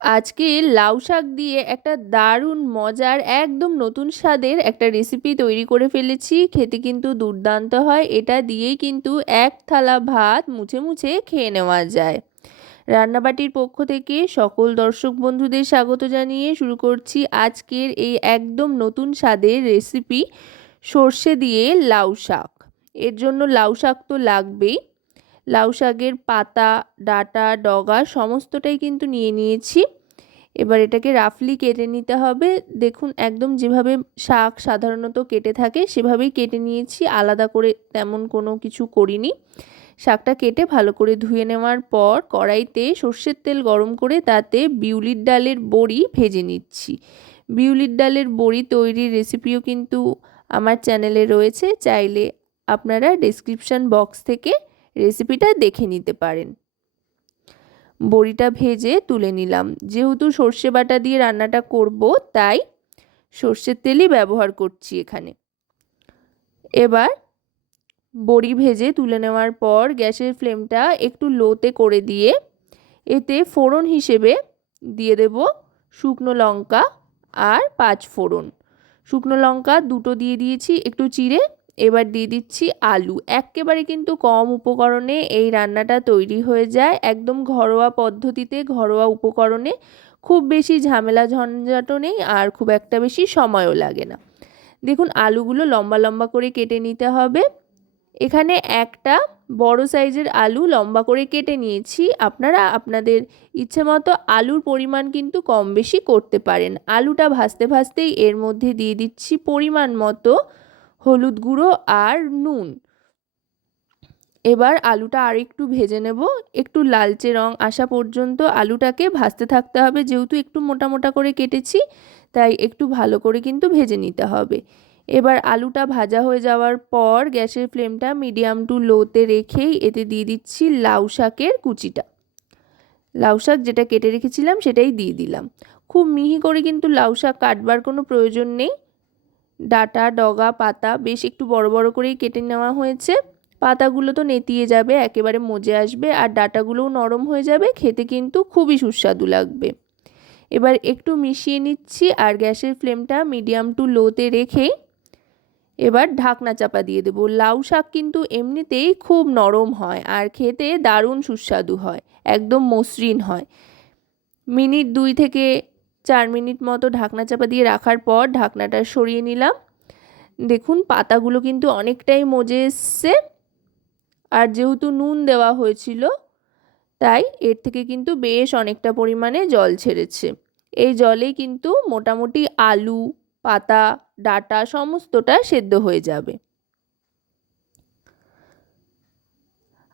আজকে লাউ শাক দিয়ে একটা দারুণ মজার, একদম নতুন স্বাদের একটা রেসিপি তৈরি করে ফেলেছি। খেতে কিন্তু দুর্দান্ত হয়। এটা দিয়েই কিন্তু এক থালা ভাত মুছে মুছে খেয়ে নেওয়া যায়। রান্নাবাটির পক্ষ থেকে সকল দর্শক বন্ধুদের স্বাগত জানিয়ে শুরু করছি আজকের এই একদম নতুন স্বাদের রেসিপি সর্ষে দিয়ে লাউ শাক। এর জন্য লাউ শাক তো লাগবেই। লাউ শাকের পাতা, ডাটা, ডগা সমস্তটাই কিন্তু নিয়ে নিয়েছি। এবার এটাকে রাফলি কেটে নিতে হবে। দেখুন, একদম যেভাবে শাক সাধারণত কেটে থাকে, সেভাবেই কেটে নিয়েছি। আলাদা করে তেমন কোনো কিছু করিনি। শাকটা কেটে ভালো করে ধুয়ে নেওয়ার পর কড়াইতে সর্ষের তেল গরম করে তাতে বিউলির ডালের বড়ি ভেজে নিচ্ছি। বিউলির ডালের বড়ি তৈরির রেসিপিও কিন্তু আমার চ্যানেলে রয়েছে। চাইলে আপনারা ডিসক্রিপশান বক্স থেকে রেসিপিটা দেখে নিতে পারেন। বড়িটা ভেজে তুলে নিলাম। যেহেতু সর্ষে বাটা দিয়ে রান্নাটা করব, তাই সর্ষের তেলই ব্যবহার করছি এখানে। এবার বড়ি ভেজে তুলে নেওয়ার পর গ্যাসের ফ্লেমটা একটু লোতে করে দিয়ে এতে ফোড়ন হিসেবে দিয়ে দেব শুকনো লঙ্কা আর পাঁচ ফোড়ন। শুকনো লঙ্কা দুটো দিয়ে দিয়েছি, একটু চিড়ে এবার দিয়ে দিচ্ছি আলু। একেবারে কিন্তু কম উপকরণে এই রান্নাটা তৈরি হয়ে যায়। একদম ঘরোয়া পদ্ধতিতে, ঘরোয়া উপকরণে। খুব বেশি ঝামেলা ঝঞ্ঝাটও নেই আর খুব একটা বেশি সময়ও লাগে না। দেখুন, আলুগুলো লম্বা লম্বা করে কেটে নিতে হবে। এখানে একটা বড় সাইজের আলু লম্বা করে কেটে নিয়েছি। আপনারা আপনাদের ইচ্ছে মতো আলুর পরিমাণ কিন্তু কম বেশি করতে পারেন। আলুটা ভাজতে ভাজতেই এর মধ্যে দিয়ে দিচ্ছি পরিমাণ মতো। হলুদ গুঁড়ো আর নুন। এবার আলুটা আর একটু ভেজে নেব। একটু লালচে রং আসা পর্যন্ত আলুটাকে ভাজতে থাকতে হবে। যেহেতু একটু মোটা মোটা করে কেটেছি, তাই একটু ভালো করে কিন্তু ভেজে নিতে হবে। এবার আলুটা ভাজা হয়ে যাওয়ার পর গ্যাসের ফ্লেমটা মিডিয়াম টু লোতে রেখেই এতে দিয়ে দিচ্ছি লাউ শাকের কুচিটা। লাউ শাক যেটা কেটে রেখেছিলাম সেটাই দিয়ে দিলাম। খুব মিহি করে কিন্তু লাউ শাক কাটবার কোনো প্রয়োজন নেই। ডাটা, ডগা, পাতা বেশ একটু বড় বড় করেই কেটে নেওয়া হয়েছে। পাতাগুলো তো নেতিয়ে যাবে, একেবারে মজে আসবে আর ডাটাগুলোও নরম হয়ে যাবে, খেতে কিন্তু খুবই সুস্বাদু লাগবে। এবার একটু মিশিয়ে নিচ্ছি আর গ্যাসের ফ্লেমটা মিডিয়াম টু লোতে রেখেই এবার ঢাকনা চাপা দিয়ে দেবো। লাউ শাক কিন্তু এমনিতেই খুব নরম হয় আর খেতে দারুণ সুস্বাদু হয়, একদম মসৃণ হয়। মিনিট দুই থেকে চার মিনিট মতো ঢাকনা চাপা দিয়ে রাখার পর ঢাকনাটা সরিয়ে নিলাম। দেখুন, পাতাগুলো কিন্তু অনেকটাই মজে এসছে। আর যেহেতু নুন দেওয়া হয়েছিল, তাই এর থেকে কিন্তু বেশ অনেকটা পরিমাণে জল ছেড়েছে। এই জলেই কিন্তু মোটামুটি আলু, পাতা, ডাটা, সমস্তটা সেদ্ধ হয়ে যাবে।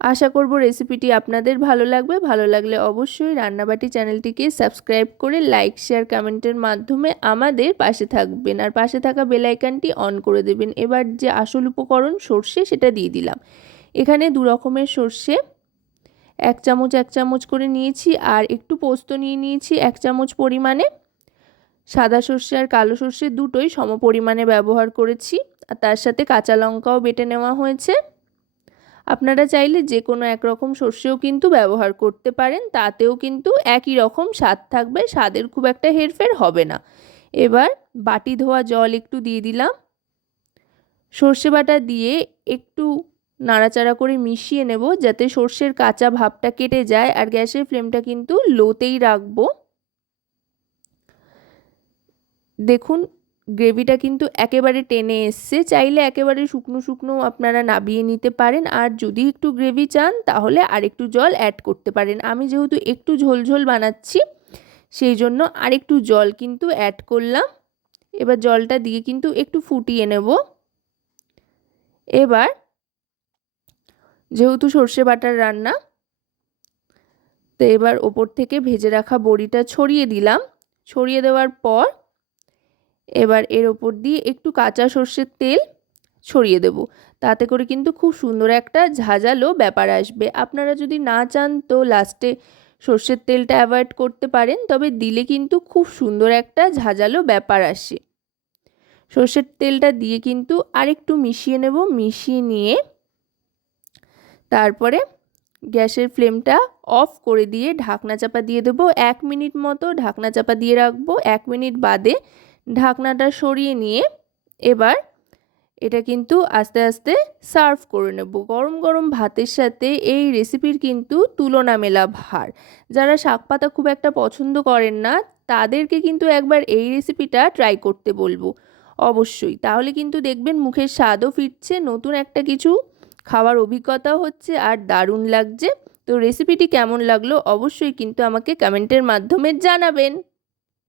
আশা করব রেসিপিটি আপনাদের ভালো লাগবে। ভালো লাগলে অবশ্যই রান্নাবাটি চ্যানেলটিকে সাবস্ক্রাইব করে লাইক শেয়ার কমেন্টের মাধ্যমে আমাদের পাশে থাকবেন। আর পাশে থাকা বেলাইকানটি অন করে দেবেন। এবার যে আসল উপকরণ সর্ষে, সেটা দিয়ে দিলাম। এখানে দু রকমের সর্ষে, এক চামচ এক চামচ করে নিয়েছি। আর একটু পোস্ত নিয়ে নিয়েছি, এক চামচ পরিমাণে। সাদা সর্ষে আর কালো সর্ষে দুটোই সম পরিমাণে ব্যবহার করেছি। আর তার সাথে কাঁচা লঙ্কাও বেটে নেওয়া হয়েছে। আপনারা চাইলে যে কোনো একরকম সর্ষেও কিন্তু ব্যবহার করতে পারেন, তাতেও কিন্তু একই রকম স্বাদ থাকবে, স্বাদের খুব একটা হেরফের হবে না। এবার বাটি ধোয়া জল একটু দিয়ে দিলাম। সর্ষে বাটা দিয়ে একটু নাড়াচাড়া করে মিশিয়ে নেব, যাতে সর্ষের কাঁচা ভাবটা কেটে যায় আর গ্যাসের ফ্লেমটা কিন্তু লোতেই রাখব। দেখুন গ্রেভিটা কিন্তু একেবারে টেনে এসছে। চাইলে একেবারে শুকনো শুকনো আপনারা নাবিয়ে নিতে পারেন। আর যদি একটু গ্রেভি চান, তাহলে আর একটু জল অ্যাড করতে পারেন। আমি যেহেতু একটু ঝোলঝোল বানাচ্ছি, সেই জন্য আরেকটু জল কিন্তু অ্যাড করলাম। এবার জলটা দিয়ে কিন্তু একটু ফুটিয়ে নেব। এবার যেহেতু সর্ষে বাটার রান্না, তো এবার ওপর থেকে ভেজে রাখা বড়িটা ছড়িয়ে দিলাম। ছড়িয়ে দেওয়ার পর এবার এর ওপর দিয়ে একটু কাঁচা সর্ষের তেল ছড়িয়ে দেব। তাতে করে কিন্তু খুব সুন্দর একটা ঝাঁঝালো ব্যাপার আসবে। আপনারা যদি না চান তো লাস্টে সর্ষের তেলটা অ্যাভয়েড করতে পারেন, তবে দিলে কিন্তু খুব সুন্দর একটা ঝাঁঝালো ব্যাপার আসে। সর্ষের তেলটা দিয়ে কিন্তু আরেকটু মিশিয়ে নেব, মিশিয়ে নিয়ে তারপরে গ্যাসের ফ্লেমটা অফ করে দিয়ে ঢাকনা চাপা দিয়ে দেবো। এক মিনিট মতো ঢাকনা চাপা দিয়ে রাখব। এক মিনিট বাদে ঢাকনাটা সরিয়ে নিয়ে এবার এটা কিন্তু আস্তে আস্তে সার্ভ করে নেব। গরম গরম ভাতের সাথে এই রেসিপির কিন্তু তুলনা মেলা ভার। যারা শাক পাতা খুব একটা পছন্দ করেন না, তাদেরকে কিন্তু একবার এই রেসিপিটা ট্রাই করতে বলব। অবশ্যই। তাহলে কিন্তু দেখবেন মুখের স্বাদও ফিরছে, নতুন একটা কিছু খাওয়ার অভিজ্ঞতাও হচ্ছে আর দারুণ লাগছে। তো রেসিপিটি কেমন লাগল অবশ্যই কিন্তু আমাকে কমেন্টের মাধ্যমে জানাবেন।